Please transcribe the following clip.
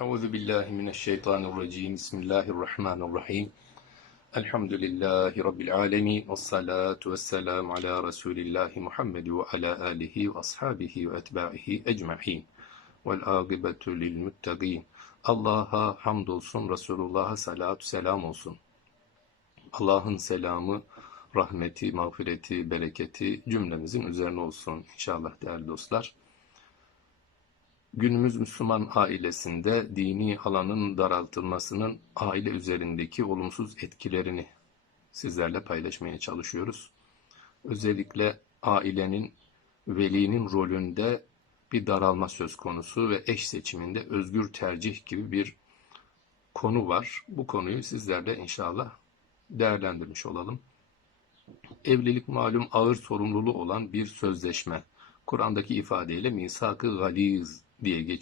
Euzu billahi mineşşeytanirracim. Bismillahirrahmanirrahim. Elhamdülillahi rabbil alamin. Ves salatu vesselam ala Resulillahi Muhammed ve ala alihi ve ashabihi ve etbahi ecmaîn. Vel âgıbetu lil muttaqin. Allah'a hamdolsun, Resulullah'a salatu selam olsun. Allah'ın selamı, rahmeti, mağfireti, bereketi cümlemizin üzerine olsun inşallah değerli dostlar. Günümüz Müslüman ailesinde dini alanın daraltılmasının aile üzerindeki olumsuz etkilerini sizlerle paylaşmaya çalışıyoruz. Özellikle ailenin, velinin rolünde bir daralma söz konusu ve eş seçiminde özgür tercih gibi bir konu var. Bu konuyu sizlerle inşallah değerlendirmiş olalım. Evlilik malum ağır sorumluluğu olan bir sözleşme. Kur'an'daki ifadeyle misak-ı galiz diye geçiyor.